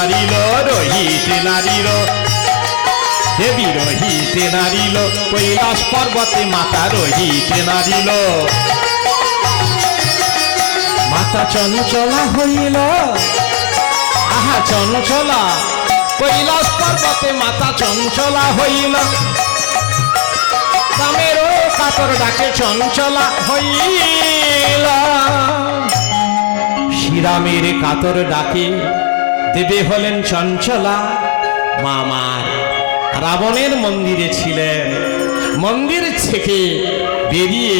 নারিল, রহিতে নারিল। দেবী রহিতে নারিল, কৈলাস পর্বতে মাতা রহিতে নারিল। মাতা চঞ্চলা হইল, আহা চঞ্চলা, কৈলাস পর্বতে মাতা চঞ্চলা হইল। কামেরও কাতর ডাকে চঞ্চলা হইল। শ্রীরামের কাতর ডাকে দেবে হলেন চঞ্চলা। মামার রাবণের মন্দিরে ছিলেন। মন্দির থেকে বেরিয়ে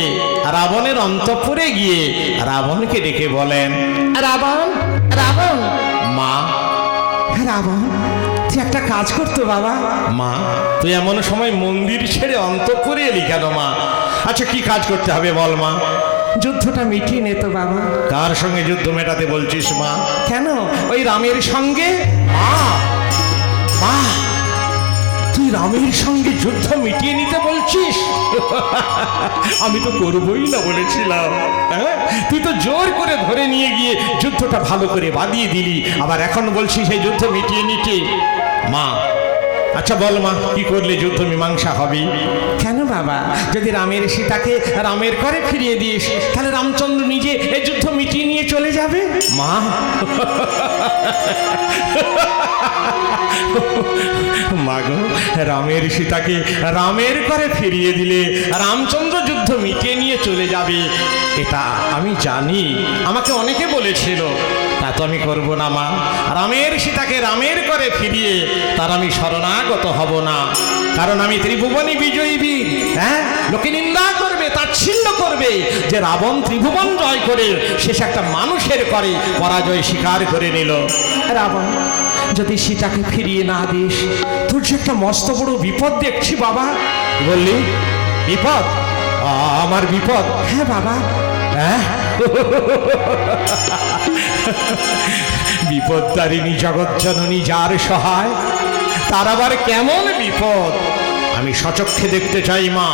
রাবণের অন্তপুরে গিয়ে রাবণকে ডেকে বলেন রাবণ রাবণ। মা। রাবণ তুই একটা কাজ করতো বাবা। মা তুই এমন সময় মন্দির ছেড়ে অন্তপুরে এলি কেন মা? আচ্ছা কি কাজ করতে হবে বল মা? যুদ্ধটা মিটিয়ে নে তো বাবা। কার সঙ্গে যুদ্ধ মেটাতে বলছিস মা? কেন? ওই রামের সঙ্গে? মা! মা! তুই রামের সঙ্গে যুদ্ধ মিটিয়ে নিতে বলছিস? আমি তো করবই না বলেছিলাম। হ্যাঁ? তুই তো জোর করে ধরে নিয়ে গিয়ে যুদ্ধটা ভালো করে বাদিয়ে দিলি। আবার এখন বলছিস সেই যুদ্ধ মিটিয়ে নিতে। মা আচ্ছা বল মা কি করলে যুদ্ধ মীমাংসা হবে? কেন বাবা? যদি রামের সীতাকে রামের করে ফিরিয়ে দিস তাহলে রামচন্দ্র নিজে এই যুদ্ধ মিটিয়ে নিয়ে চলে যাবে? মা? মাগো রামের সীতাকে রামের করে ফিরিয়ে দিলে রামচন্দ্র যুদ্ধ মিটিয়ে নিয়ে চলে যাবে। এটা আমি জানি আমাকে অনেকে বলেছিল। তা আমি করব না, মা। রামের সীতাকে রামের করে ফিরিয়ে তার আমি শরণাগত হব না। কারণ আমি ত্রিভুবনী বিজয়ী বীর হ্যাঁ? লোকে নিন্দা করবে, তাচ্ছিল্য করবে যে রাবণ ত্রিভুবন জয় করে শেষ একটা মানুষের করে পরাজয় স্বীকার করে নিল। রাবণ, যদি সীতাকে ফিরিয়ে না দিস, তোর যে একটা মস্ত বড় বিপদ দেখছি বাবা। বললি, বিপদ? আমার বিপদ? হ্যাঁ বাবা। হ্যাঁ? বিপদদারিণী জগৎ জননী যার সহায়, তার আবার কেমন বিপদ? আমি সচক্ষে দেখতে চাই মা।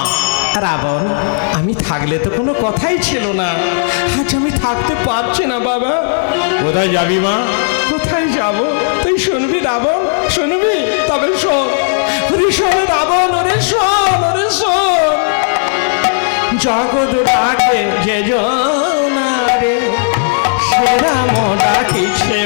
রাবণ, আমি থাকলে তো কোনো কথাই ছিল না। আজ আমি থাকতে পারছি না, বাবা। কোথায় যাবি মা? কোথায় যাব? তুই শুনবি, রাবণ? শুনবি? তবে শোন। ওরে শোন, রাবণ, ওরে শোন ওরে শোন। জগৎ ডাকে যে রাম ডাকিছে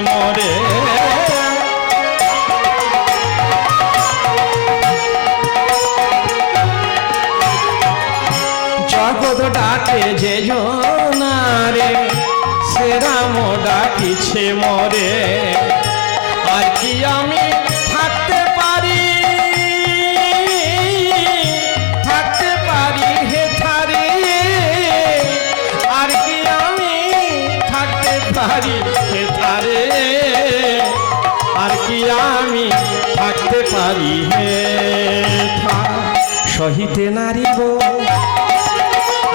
যে জনারে সে রাম ডাকিছে মরে। সহিতে নারিব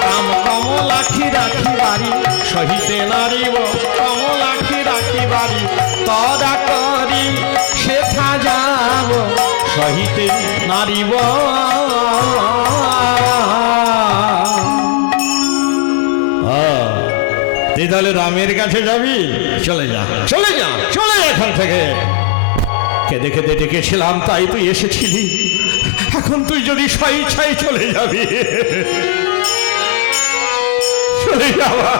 রাম কমলাখি রাখি বাড়ি সহিতে নারিব কমলাখি রাখি বাড়ি তদা করি শেখা যাব সহিতে নারিব তুই তাহলে রামের কাছে যাবি? চলে যা। চলে যা চলে যা এখান থেকে। কেঁদে কেঁদে ডেকেছিলাম তাই তুই এসেছিলি। এখন তুই যদি স্বইচ্ছাই চলে যাবি চলে যাওয়া।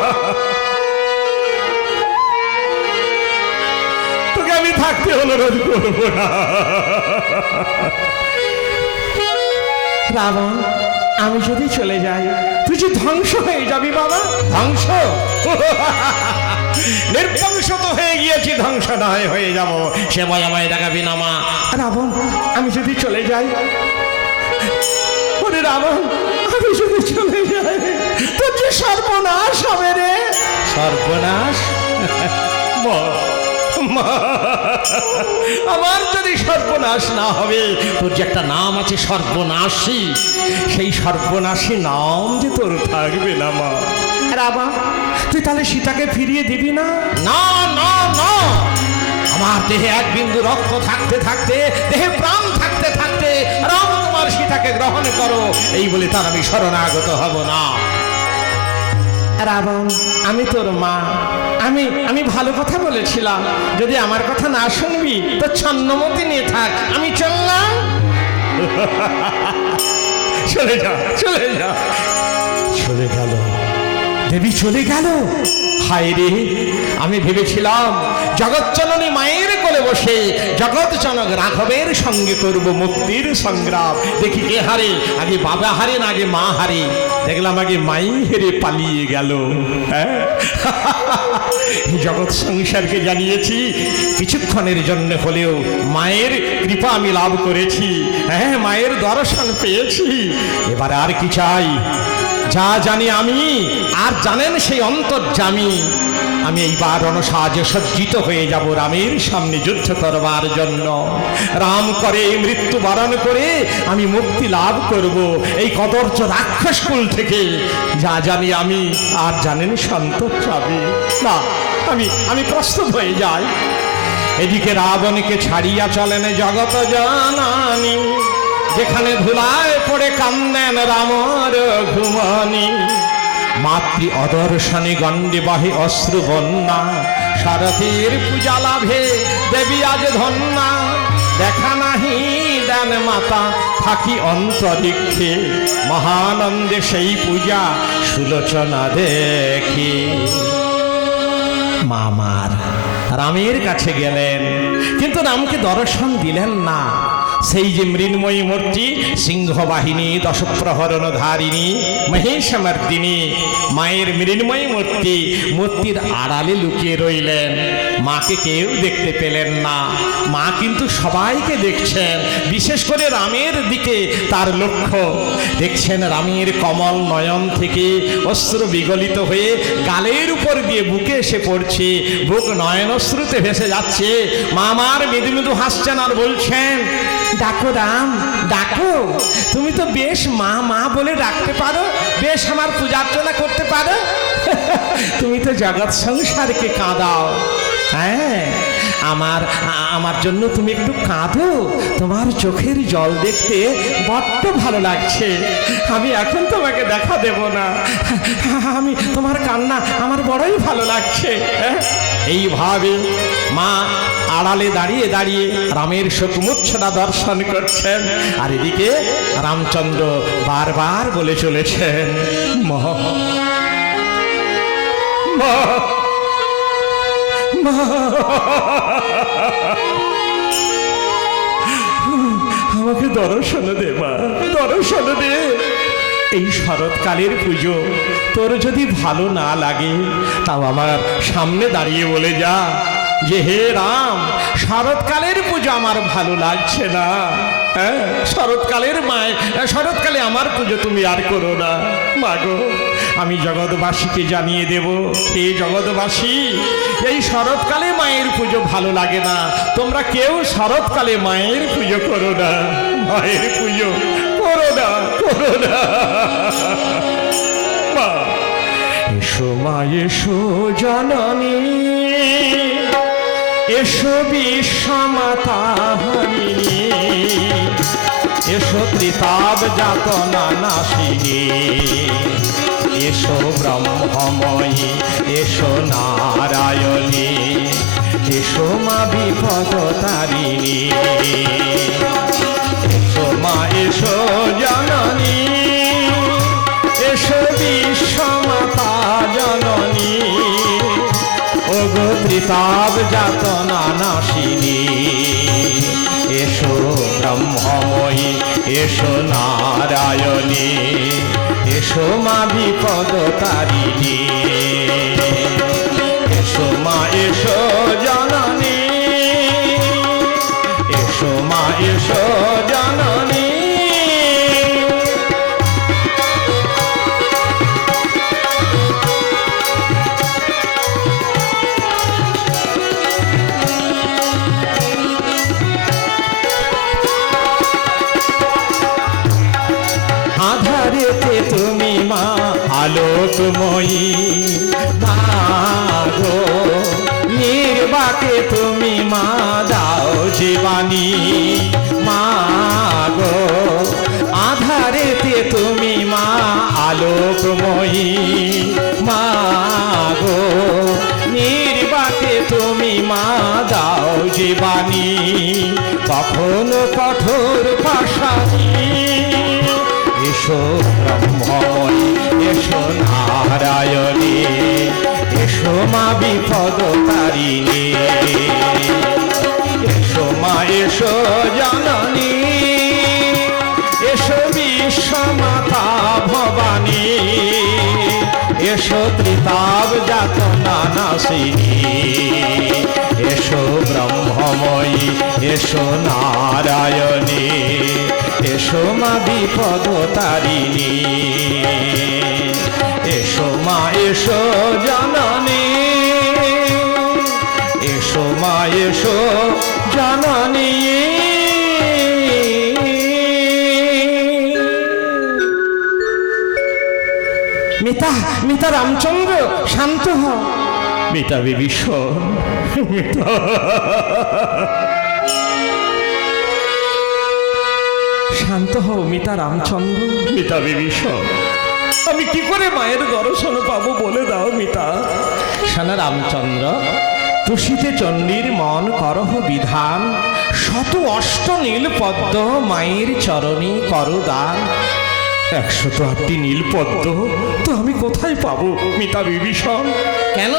তোকে আমি থাকতে অনুরোধ করব না। রাবণ আমি যদি চলে যাই তুই যে ধ্বংস হয়ে যাবি বাবা। ধ্বংস? নির্বংশ তো হয়ে গিয়েছি ধ্বংস না হয়ে যাব। সে ভয় আমায় দেখাবি না মা রাবণ আমি যদি চলে যাই ওরে রাবণ আমি যদি চলে যাই। তোর যে সর্বনাশ হবে রে। সর্বনাশ? আমার যদি সর্বনাশ না হবে তোর যে একটা নাম আছে সর্বনাশী সেই সর্বনাশী নাম যে তোর থাকবে না মা। রাবা তুই তাহলে সীতাকে ফিরিয়ে দিবি না? না না না। আমার দেহে এক বিন্দু রক্ত থাকতে থাকতে দেহে প্রাণ থাকতে থাকতে সীতাকে গ্রহণ করো। এই বলে তার আমি শরণাগত হব না। রাবণ আমি তোর মা। আমি আমি ভালো কথা বলেছিলাম। যদি আমার কথা না শুনবি তো ছন্নমতি নিয়ে থাক। আমি চললাম। চলে যা চলে যা। চলে গেল। দেবী চলে গেল। হায় রে আমি ভেবেছিলাম জগৎজননী মায়ের কোলে বসে জগৎজনক রাঘবের সঙ্গে করব মুক্তির সংগ্রাম। দেখি কে হারে? আগে বাবা হারে না আগে মা হারে? দেখলাম আগে মাই হেরে পালিয়ে গেল। হ্যাঁ? জগৎ সংসারকে জানিয়েছি, কিছুক্ষণের জন্য হলেও মায়ের কৃপা আমি লাভ করেছি। হ্যাঁ মায়ের দর্শন পেয়েছি। এবার আর কি চাই? যা জানি আমি, আর জানেন সেই অন্তর্জামী আমি এইবার অনুসাজে সজ্জিত হয়ে যাব রামের সামনে যুদ্ধ করবার জন্য। রাম করে, মৃত্যু বরণ করে আমি মুক্তি লাভ করব। এই কদর্য রাক্ষস কুল থেকে। যা জানি আমি, আর জানেন সন্তোষাবে না, আমি আমি প্রস্তুত হয়ে যাই। এদিকে রাবণকে ছাড়িয়া চলেন জগত জানানি। যেখানে ধুলায় পড়ে কান্দেন রামর ঘুমানি। মাতৃ অদর্শনে গণ্ডে বাহে অস্ত্র বন্যা সারথীর পূজা লাভে দেবী আজ ধন্যা। দেখা নাহি দেন মাতা, থাকি অন্তরিক্ষে। মহানন্দে সেই পূজা, সুলোচনা দেখি। মামার রামের কাছে গেলেন। কিন্তু রামকে দর্শন দিলেন না। সেই যে মৃন্ময়ী মূর্তি, সিংহবাহিনী দশপ্রহরণ ধারিণী মহিষমর্দিনী, মায়ের মৃন্ময়ী মূর্তি, মূর্তির আড়ালে লুকিয়ে রইলেন। মাকে কেউ দেখতে পেলেন না। মা কিন্তু সবাইকে দেখছেন, বিশেষ করে রামের দিকে তার লক্ষ্য। দেখছেন রামের কমল নয়ন থেকে অস্ত্র বিগলিত হয়ে গালের উপর দিয়ে বুকে এসে পড়ছে। বুক নয়নশ্রুতে ভেসে যাচ্ছে। মামার মৃদু মৃদু হাসছেন আর বলছেন ডাকো রাম ডাকো তুমি তো বেশ মা মা বলে ডাকতে পারো, বেশ আমার পূজার্চনা করতে পারো। তুমি তো জগৎ সংসারকে কাঁদাও। হ্যাঁ আমার আমার জন্য তুমি একটু কাঁদো, তোমার চোখের জল দেখতে বড্ড ভালো লাগছে। আমি এখন তোমাকে দেখা দেব না। আমি, তোমার কান্না আমার বড়ই ভালো লাগছে। হ্যাঁ? এইভাবে মা আড়ালে দাঁড়িয়ে দাঁড়িয়ে রামের শোকমূর্ছনা দর্শন করছেন। আর এদিকে রামচন্দ্র বারবার বলে চলেছেন মহ আমাকে দর্শন দে, মা, দর্শন দে। এই শরৎকালের পুজো। তোর যদি ভালো না লাগে, তাও আমার সামনে দাঁড়িয়ে বলে যা। যে হে রাম, শরৎকালের পুজো আমার ভালো লাগছে না। হ্যাঁ শরৎকালের মায়, শরৎকালে আমার পুজো তুমি আর করো না। মাগো আমি জগৎবাসীকে জানিয়ে দেব, হে জগৎবাসী, এই শরৎকালে মায়ের পুজো ভালো লাগে না। তোমরা কেউ শরৎকালে মায়ের পুজো করো না। মায়ের পুজো এসো মা, এসো জননী। এসো বিশ্বমাতা হরিণী। এসো ত্রিতাব যাতনা নাশিনী এসো ব্রহ্মময়ী, এসো নারায়ণী। এসো মা বিপদ তারিণী। এসো নারায়ণী এসো মা বিপদ তারিণী। এসো মা এসো জননী এসো মা এসো বিপদ তারিণী। এসো মা, এসো জননী। এসো বিশ্বমাতা ভবানী। এসো ত্রিতাব জাত নানাসিনী এসো ব্রহ্মময়ী, এসো নারায়ণী। এসো মা, বিপদ তারিণী। এসো মা, এসো জননী। এসো মা এসো জননী মিতা মিতা রামচন্দ্র শান্ত হও মিতা। শান্ত হও মিতা রামচন্দ্র। মিতা বিভীষণ। আমি কি করে মায়ের দর্শন পাবো বলে দাও মিতা? শোন রামচন্দ্র তুষিতে চণ্ডীর মন করহ বিধান। শত অষ্ট নীল পদ্ম মায়ের চরণী করদান একশত আটটি নীল পদ্ম তো আমি কোথায় পাবো মিতা বিভীষণ? কেন?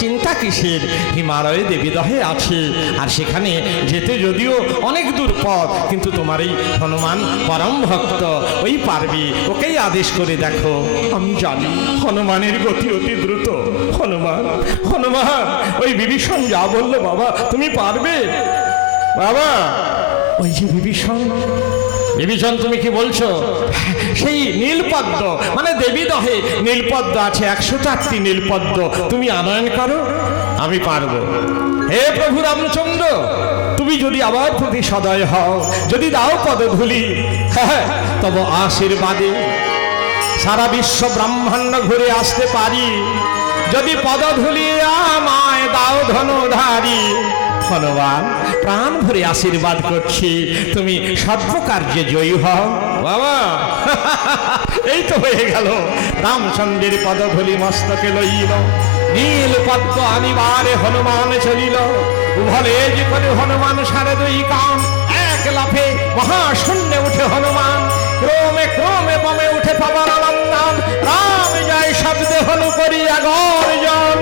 চিন্তা কিসের? হিমালয়ে দেবীদহে আছে। আর সেখানে যেতে যদিও অনেক দূর পথ, কিন্তু তোমার এই হনুমান পরম ভক্ত, ওই পারবি, ওকেই আদেশ করে দেখো। আমি জানি হনুমানের গতি অতি দ্রুত। হনুমান হনুমান, ওই বিভীষণ যা বলল বাবা, তুমি পারবে? বাবা, ওই যে বিভীষণ বিভীষণ, তুমি কি বলছো? সেই নীলপদ্ম মানে দেবীদহে নীলপদ্ম আছে একশো চারটি নীলপদ্ম। তুমি আনয়ন করো, আমি পারব। হে প্রভু রামচন্দ্র, তুমি যদি আবার প্রতি সদয় হও, যদি দাও পদধূলি হ্যাঁ তব আশীর্বাদে। সারা বিশ্ব ব্রহ্মাণ্ড ঘুরে আসতে পারি। যদি পদধূলি আমায় দাও ধনুধারী হনুমান প্রাণ ভরে আশীর্বাদ করছি। তুমি সর্বকার্যে জয়ী হও। বাবা। এই তো হয়ে গেল। রামচন্দ্রের পদধূলি মস্তকে লইল। নীল পদ্ম আনিবারে হনুমান চলিল। উভলে যে করে হনুমান সারে দুই কাম এক লাফে মহাশূন্যে উঠে হনুমান। ক্রমে ক্রমে বমে উঠে পাবার আনন্দান রাম যায় শব্দে হনু করিয়া গর্জন।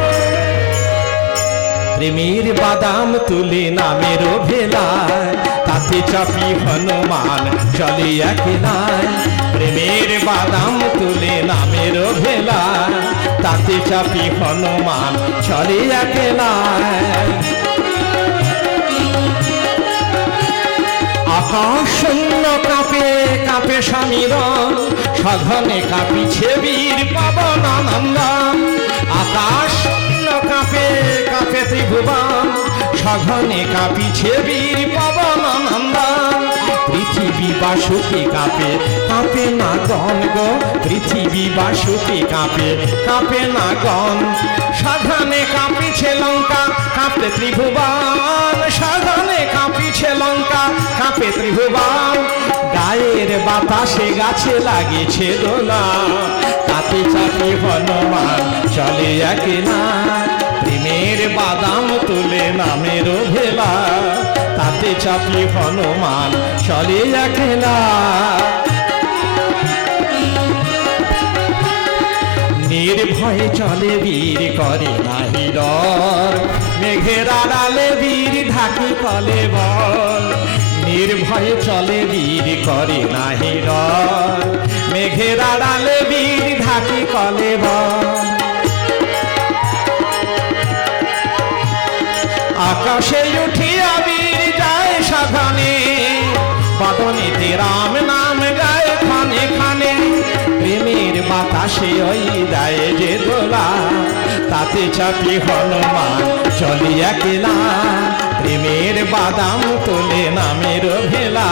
প্রেমের বাদাম তুলে নামের ভেলায় তাতে চাপি হনুমান চলে একলায় প্রেমের বাদাম তুলে নামের ভেলায় তাতে চাপি হনুমান চলে একলায় আকাশ শূন্য কাঁপে কাঁপে সমীরণ সঘনে কাঁপিছে বীর পাবন আনন্দন আকাশ কাঁপে কাঁপে ত্রিভুবন, সঘনে কাঁপিছে বীর পাবন আনন্দন পৃথিবী বাসুকে কাঁপে কাঁপে না গণ গো। পৃথিবী বাসুকে কাঁপে কাঁপে না গণ। সাধনে কাঁপিছে লঙ্কা, কাঁপে ত্রিভুবন। সাধনে কাঁপিছে লঙ্কা, কাঁপে ত্রিভুবন। গায়ের বাতাসে গাছে লাগিয়েছে দোলা। তাতে চাপি হনুমান চলে একলা প্রেমের বাদাম তুলে নামের ভেলা। তাতে চাপি হনুমান চলে একলা নির্ভয়ে চলে বীর করে নাহি ডর মেঘের আড়ালে বীর ঢাকি কলে বল নির্ভয়ে চলে বীর করে নাহি ডর মেঘের আড়ালে বীর ঢাকি কলে আকাশে উঠিয়া বীর যায় সাধনে। বদনেতে রাম নাম গায় খানে খানে প্রেমের বাতাসে ওই দেয় যে দোলা তাতে চাপি হনুমান চলি একলা প্রেমের বাদাম তোলে নামের ভেলা।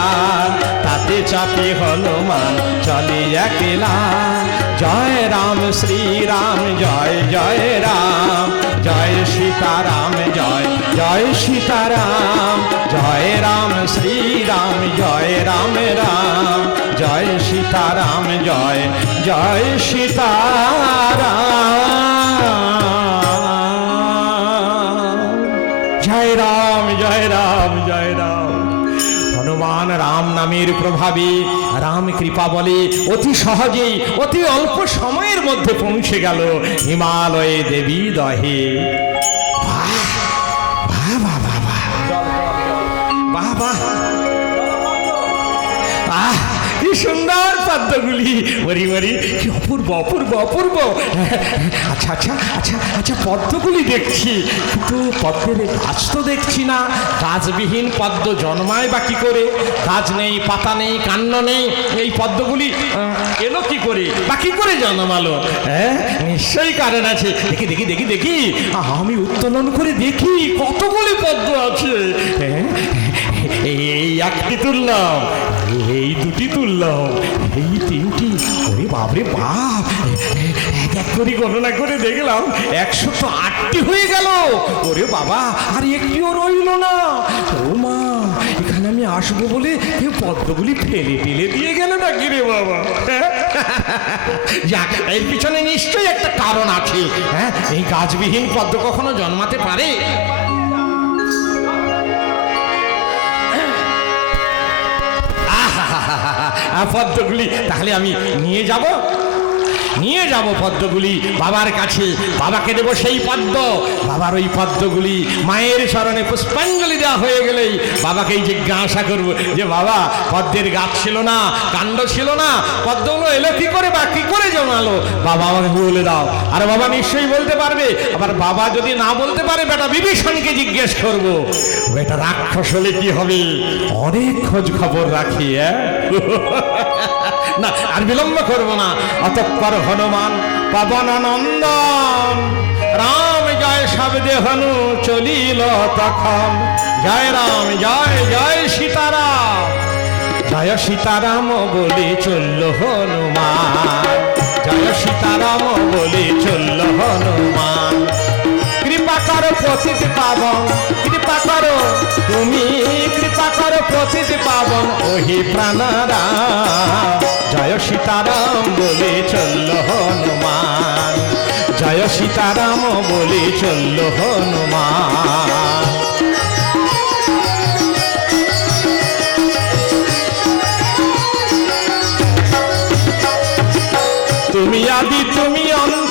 তাতে চাপি হনুমান চলি একলা জয় রাম, শ্রী রাম, জয় জয় রাম। জয় সীতারাম, জয় জয় সীতারাম। জয় রাম, শ্রী রাম, জয় রাম রাম। জয় সীতারাম, জয় জয় সীতারাম। রাম নামের প্রভাবে রাম কৃপা বলে অতি সহজেই, অতি অল্প সময়ের মধ্যে পৌঁছে গেল হিমালয়ে দেবী দহে। কি সুন্দর পদ্মগুলি। মরি মরি কি অপূর্ব অপূর্ব অপূর্ব। আচ্ছা আচ্ছা আচ্ছা আচ্ছা পদ্মগুলি দেখছি। কিন্তু পদ্মের গাছ তো দেখছি না। গাছবিহীন পদ্ম জন্মায় বা কি করে? গাছ নেই, পাতা নেই কাণ্ড নেই। এই পদ্মগুলি এলো কি করে? বা কি করে জন্মালো? হ্যাঁ নিশ্চয়ই কারণ আছে। দেখি দেখি দেখি দেখি। আমি উত্তোলন করে দেখি কতগুলি পদ্ম আছে। হ্যাঁ এই এই একটি তুললাম এই দুটি তুললাম। এই তিনটি, ওরে বাপরে বাপ। এক এক করে গণনা করে দেখলাম একশো তো আটটি হয়ে গেল। ওরে বাবা, আর একটিও রইল না। ও মা, এখানে আমি আসব বলে কেউ পদ্মগুলি ফেলে টেলে দিয়ে গেল নাকি রে বাবা? যাক, এর পিছনে নিশ্চয়ই একটা কারণ আছে। হ্যাঁ এই গাছবিহীন পদ্ম কখনো জন্মাতে পারে? আহা, পদ্মগুলি তাহলে আমি নিয়ে যাব। নিয়ে যাব পদ্মগুলি বাবার কাছে। বাবাকে দেবো সেই পদ্ম। বাবার ওই পদ্মগুলি মায়ের স্মরণে পুষ্পাঞ্জলি দেওয়া হয়ে গেলেই বাবাকেই জিজ্ঞাসা করব যে, বাবা, পদ্মের গাছ ছিল না, কাণ্ড ছিল না, পদ্মগুলো এলো কি করে বা কি করে জমালো? বাবা আমাকে বলে দাও। আর বাবা, নিশ্চয়ই বলতে পারবে। আবার বাবা যদি না বলতে পারে, বেটা বিভীষণকে জিজ্ঞেস করব। বেটা রাক্ষস হলে কি হবে? অনেক খোঁজ খবর রাখি হ্যাঁ না, আর বিলম্ব করব না। অতঃপর হনুমান পবন নন্দন রাম জয় শব্দে হনু চলিল তখন। জয় রাম, জয় জয় সীতারাম জয় সীতারাম বলে চলল হনুমান। জয় সীতারাম বলে চলল হনুমান। কৃপা করো পতিত পাবন, কৃপা করো তুমি, কৃপা করো পতিত পাবন, ওহি প্রাণারা সীতারাম বলে চলল হনুমান। জয় সীতারাম বলে চলল হনুমান। তুমি আদি তুমি অন্ত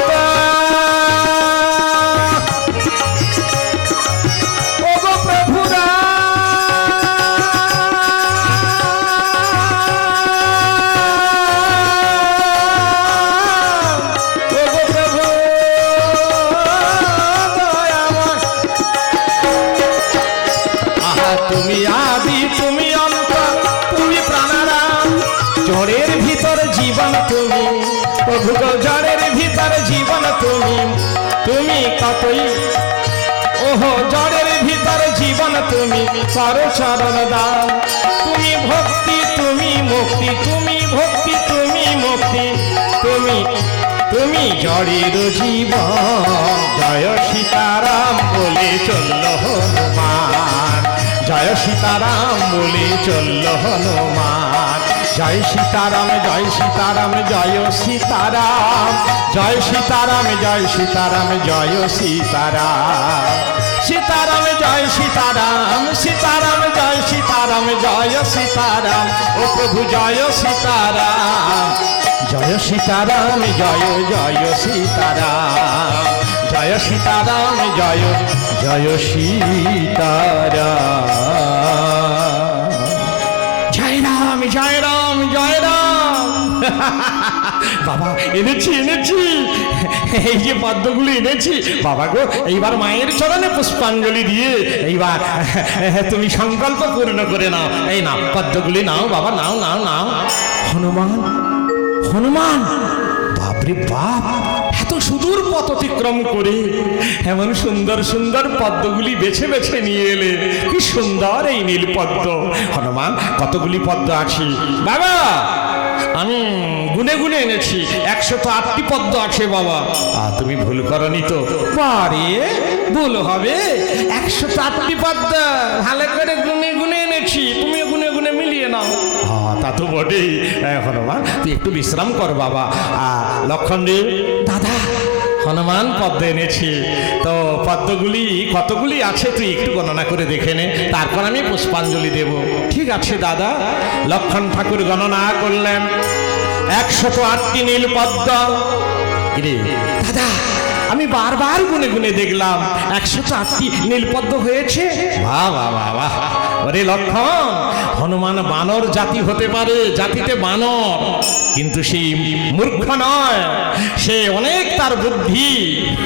জড়ের জীবন, জয় সীতারাম বলে চলল হনুমান। জয় সীতারাম বলে চলল হনুমান। জয় সীতারাম জয় সীতারাম জয় সীতারাম। জয় সীতারাম জয় সীতারাম জয় সীতারাম। সীতারাম, জয় সীতারাম সীতারাম, জয় সীতারাম জয় সীতারাম। ও প্রভু, জয় সীতারাম। জয় সীতারাম, জয় জয় সীতারাম জয় সীতারাম, জয় জয় সীতারাম। জয় রাম জয় রাম জয় রাম। বাবা, এনেছি এনেছি। এই যে পদ্মগুলি এনেছি। বাবা গো, এইবার মায়ের চরণে পুষ্পাঞ্জলি দিয়ে এইবার তুমি সংকল্প পূর্ণ করে নাও। এই নাও, পদ্মগুলি নাও, বাবা, নাও নাও নাও। হনুমান হনুমান, বাপরে বাপ, এত সুদূর পথ অতিক্রম করে এমন সুন্দর সুন্দর পদ্মগুলি বেছে বেছে নিয়ে এলে, কি সুন্দর এই নীল পদ্ম। হনুমান, কতগুলি পদ্ম আছে? বাবা, আমি গুনে গুনে এনেছি একশো তো আটটি পদ্ম আছে বাবা। তুমি ভুল করনি তো। বারে ভুল হবে। একশো তো আটটি পদ্ম ভালো করে গুনে গুনে এনেছি তুমি তা তো বটেই হনুমান, তুই একটু বিশ্রাম কর বাবা। আর লক্ষণ দাদা, হনুমান পদ্ম এনেছি। তো পদ্মগুলি, কতগুলি আছে তুই একটু গণনা করে দেখে নে। তারপর আমি পুষ্পাঞ্জলি দেব। ঠিক আছে, দাদা। লক্ষণ ঠাকুর গণনা করলেন। একশত আটটি নীল পদ্ম। দাদা, আমি বারবার গুনে গুনে দেখলাম। একশত আটটি নীলপদ্ম হয়েছে। বাহ বাহ বাহ বাহ। ওরে লক্ষণ, হনুমান বানর জাতি হতে পারে, জাতিতে বানর। কিন্তু সেই মূর্খ নয়, সে অনেক তার বুদ্ধি।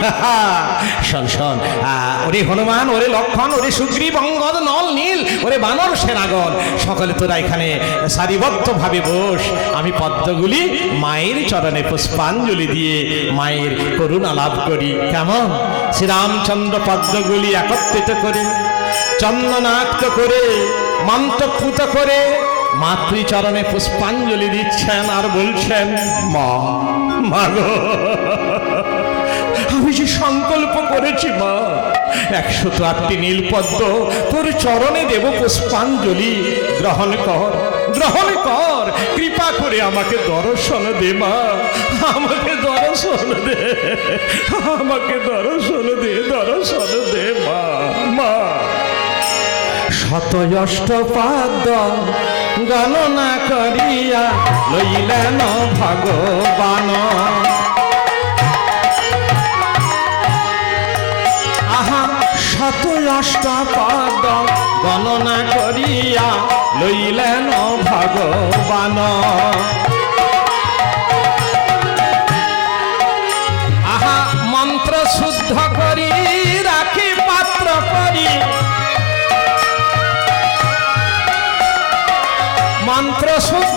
শোন শোন ওরে হনুমান, ওরে লক্ষণ, ওরে সুগ্রীব অঙ্গদ নল, নীল, ওরে বানর, সেনাগণ, সকলে তোরা এখানে সারিবদ্ধভাবে বস। আমি পদ্মগুলি মায়ের চরণে পুষ্পাঞ্জলি দিয়ে মায়ের করুণা লাভ করি। কেমন? শ্রীরামচন্দ্র পদ্মগুলি একত্রিত করে চন্দনাক্ত করে মন্ত্রপুত করে মাতৃচরণে পুষ্পাঞ্জলি দিচ্ছেন আর বলছেন, মা মা গো, আমি যে সংকল্প করেছি, মা, একশত আটটি নীলপদ্ম, তোর চরণে দেব পুষ্পাঞ্জলি। গ্রহণ কর গ্রহণ কর, কৃপা করে আমাকে দর্শন দে, মা, আমাকে দর্শন দে, আমাকে দর্শন দে দর্শন দে, মা। মা শতয়ষ্ট পাদ গণনা করিয়া লইলেন ভগবান। আহা, শত অষ্ট পাদ গণনা করিয়া লইলেন ভগবান।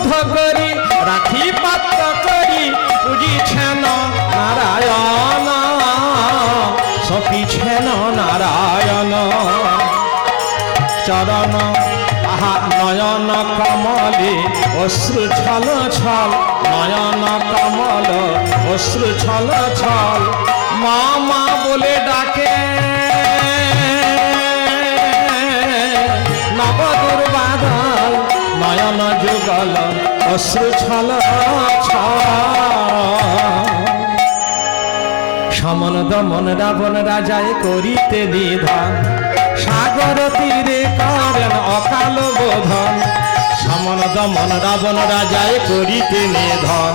শুদ্ধ করি, রাখি পাত্র করি, বুঝিছেন নারায়ণ? সপিছেন নারায়ণ? চরণ আহা নয়ন কমলে, অশ্রু ছল ছল, নয়ন কমল, অশ্রু ছল ছল। মা মা বলে ডাকে নয়ন যুগল অশ্রু ছল সমন দমন রাবণ রাজায় করিতে নিধন। সাগর তীরে করেন অকাল বোধন। সমন দমন রাবণ রাজায় করিতে নিধন।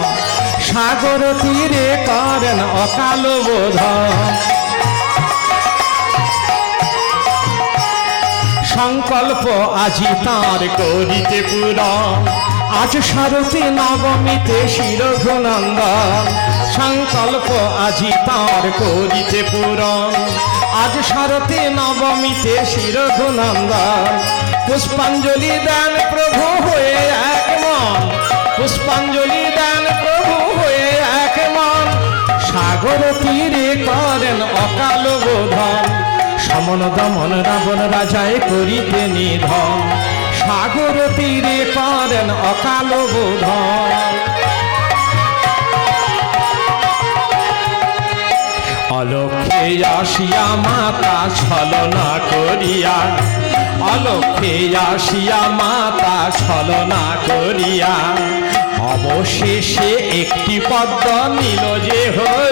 সাগর তীরে করেন অকাল বোধন। সংকল্প আজি তার করিতে পুরন আজ সারথী নবমীতে শিরঘুনন্দন। সংকল্প আজি তার করিতে পুরন আজ সারথী নবমীতে শিরঘুনন্দন। পুষ্পাঞ্জলি দেন প্রভু হয়ে এক মন। পুষ্পাঞ্জলি দেন প্রভু হয়ে এক মন। সাগর তীরে করেন অকাল সমন দমন রাবণ রাজায় করিতে নিধন। সাগর তীরে করেন অকাল বোধন। অলক্ষে আসিয়া মাতা ছলনা করিয়া, অলক্ষে আসিয়া মাতা ছলনা করিয়া, অবশেষে একটি পদ্ম নিল যে হরিয়া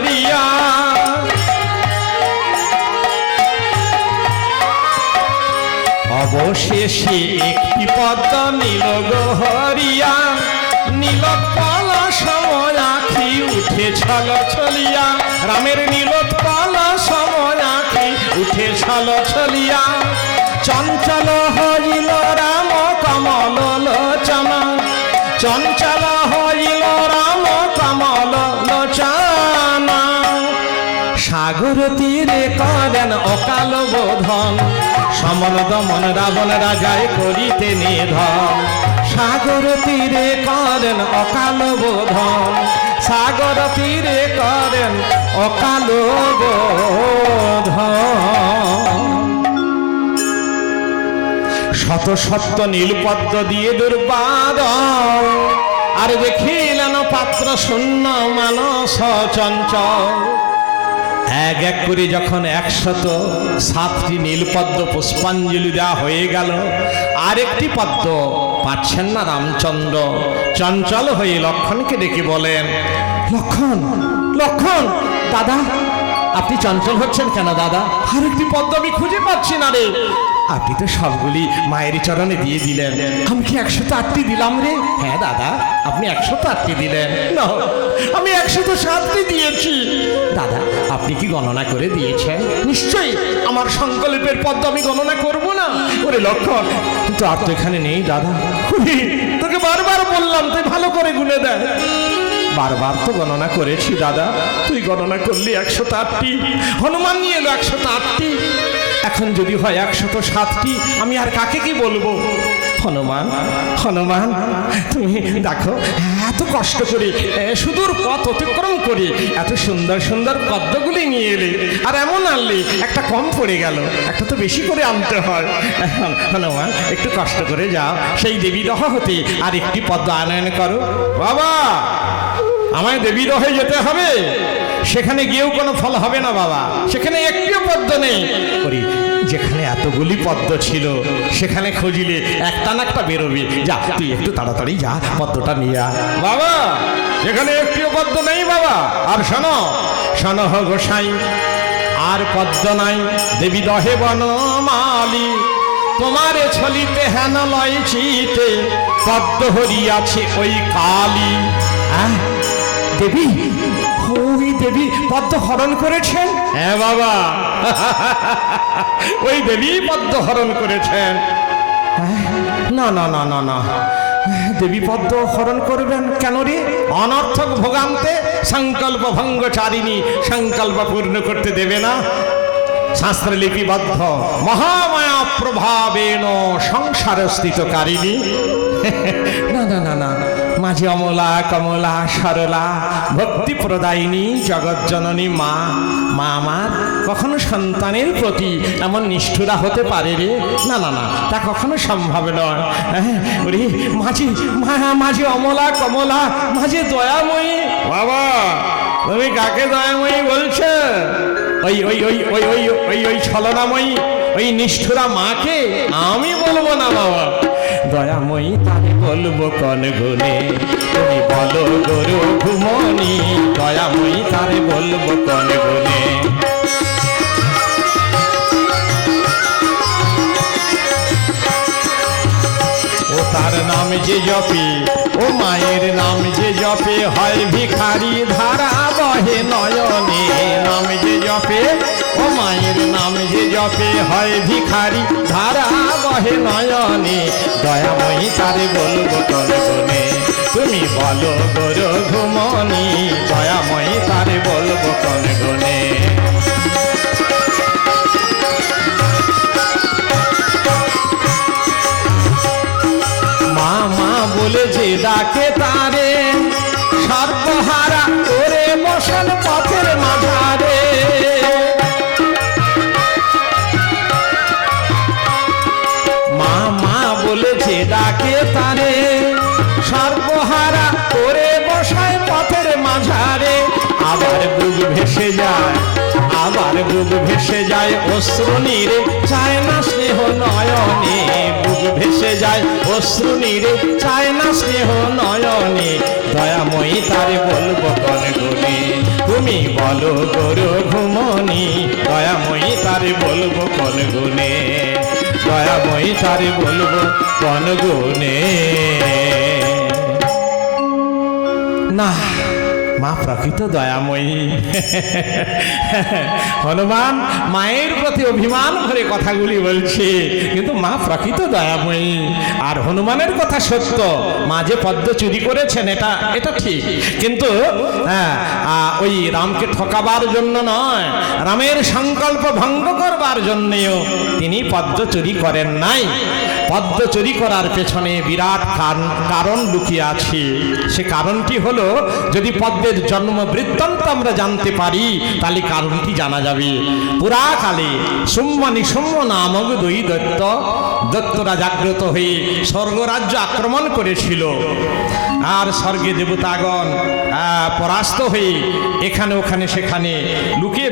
অবশেষে একটি পদ্ম নীল গহরিয়া, নীল পালা সময় আখি উঠে ছল ছলিয়া। রামের নীল পালা সময় আখি উঠে ছল ছলিয়া। চঞ্চল হইল রাম কমল লোচন, চঞ্চল হইল রাম কমল লোচন। সাগর তীরে করেন অকাল বোধন সমন দমন রাবণ রাজায় করিতে নিধন। সাগর তীরে করেন অকাল বোধন। সাগর তীরে করেন অকাল বোধন। শত শত নীলপদ্ম দিয়ে দুর্বাদ। আর দেখিলেন পাত্র শূন্য মানস চঞ্চল। এক এক করে যখন একশত সাতটি নীলপদ্ম পুষ্পাঞ্জলি দেওয়া হয়ে গেল, আরেকটি পদ্ম পাচ্ছেন না রামচন্দ্র। চঞ্চল হয়ে লক্ষণকে ডেকে বলেন, লক্ষণ লক্ষণ, দাদা, আপনি চঞ্চল হচ্ছেন কেন, দাদা? আরেকটি পদ্ম আমি খুঁজে পাচ্ছি না রে। আপনি তো সবগুলি মায়ের চরণে দিয়ে দিলেন। আমি কি একশো আটটি দিলাম রে? হ্যাঁ দাদা, আপনি একশো আটটি দিলেন। না, আমি একশো তো সাতটি দিয়েছি। দাদা, আপনি কি গণনা করে দিয়েছেন? নিশ্চয়ই আমার সংকল্পের পদ্ম আমি গণনা করব না। ওরে লক্ষণ, কিন্তু আর তো এখানে নেই, দাদা। তোকে বারবার বললাম, তুই ভালো করে গুনে দেয় বারবার তো গণনা করেছি, দাদা। তুই গণনা করলি একশো আটটি হনুমান নিয়ে এলো একশো আটটি এখন যদি হয় একশত সাতটি আমি আর কাকে কি বলব? হনুমান হনুমান তুমি দেখো এত কষ্ট করে সুদূর পথ অতিক্রম করে এত সুন্দর সুন্দর পদ্মগুলি নিয়ে এলে আর এমন আনলে একটা কম পড়ে গেল একটা তো বেশি করে আনতে হয়। হনুমান একটু কষ্ট করে যাও সেই দেবী দহ হতে আর একটি পদ্ম আনয়ন করো। বাবা আমায় দেবী দহে যেতে হবে সেখানে গিয়েও কোনো ফল হবে না বাবা সেখানে একটিও পদ্ম নেই। ওরে, যেখানে এতগুলি পদ্ম ছিল, সেখানে খুঁজিলে একটা না একটা বেরোবে। যা, তুই একটু তাড়াতাড়ি যা, পদ্মটা নিয়ে বাবা যেখানে একটিও পদ্ম নেই বাবা। আর শোনো শোনো গোসাই, আর পদ্ম নাই, দেবী দহে বনমালি তোমারে ছলিতে হেন লয় চিতে পদ্ম হরিয়াছে ওই কালী। দেবী দেবী পদ্ম হরণ করেছেন? হ্যাঁ বাবা। ওই দেবী পদ্ম হরণ করেছেন। না না না না না। দেবী পদ্ম হরণ করবেন কেন রে? অনর্থক ভোগান্তে সংকল্প ভঙ্গচারিণী সংকল্প পূর্ণ করতে দেবে না। শাস্ত্রে লিপিবদ্ধ মহামায়া প্রভাবেণ সংসার স্থিতকারিণী না না না না। মাঝে অমলা কমলা সরলা ভক্তি প্রদায়িনী জগজ্জননী মা মা আমার কখনো সন্তানের প্রতি এমন নিষ্ঠুরা হতে পারে রে? না না না তা কখনো সম্ভব নয়। হ্যাঁ, ওরে মাঝে মাঝে অমলা কমলা মাঝে দয়াময়ী। বাবা তুমি কাকে দয়াময়ী বলছো? ওই ওই ওই ওই ওই ওই ওই ছলনাময়ী ওই নিষ্ঠুরা মাকে আমি বলব না বাবা। দয়াময়ী তারে বলব কন গুনে তুমি বলো গরু ঘুমনি, দয়াময়ী তারে বলব কন গুনে ও তার নাম যে জপে, ও মায়ের নাম যে জপে, হয় ভিখারি ধারা বহে নয়নে। নাম যে জপে ও মায়ের নাম যে জপে হয় ভিখারি, ধারা বহে নয়নে, দয়াময়ী তারে বলব তুমি বলো গরু যায় অশ্রু নীরে, চায় না স্নেহ নয়নে, বুক ভেসে যায় অশ্রু নীরে, চায় না স্নেহ নয়নে। দয়াময়ী তারে বলব, কন গুনে তুমি বলো গরু ঘুমনি। দয়াময়ী তারে বলব, কন গুনে দয়াময়ী তারে বলব, কন গুনে না। মা প্রকৃত দয়াময়ী। হনুমান মায়ের প্রতি অভিমান ভরে কথাগুলি বলছে, কিন্তু মা প্রকৃত দয়াময়ী। আর হনুমানের কথা সত্য, মা যে পদ্ম চুরি করেছেন, এটা এটা ঠিক। কিন্তু হ্যাঁ ওই রামকে ঠকাবার জন্য নয়, রামের সংকল্প ভঙ্গ করবার জন্যেও তিনি পদ্ম চুরি করেন নাই। পদ্ম চুরি করার পেছনে বিরাট কারণ- লুকিয়ে আছে। সে কারণটি হলো, যদি পদ্মের জন্ম বৃত্তান্ত আমরা জানতে পারি, তাহলে কারণটি জানা যাবে। পুরাকালে সুম্ম নামক দুই দৈত্য দত্তরা জাগ্রত হয়ে স্বর্গরাজ্য আক্রমণ করেছিল। আর স্বর্গে দেবতাগণ পরাস্ত হয়ে এখানে, ওখানে, সেখানে লুকিয়ে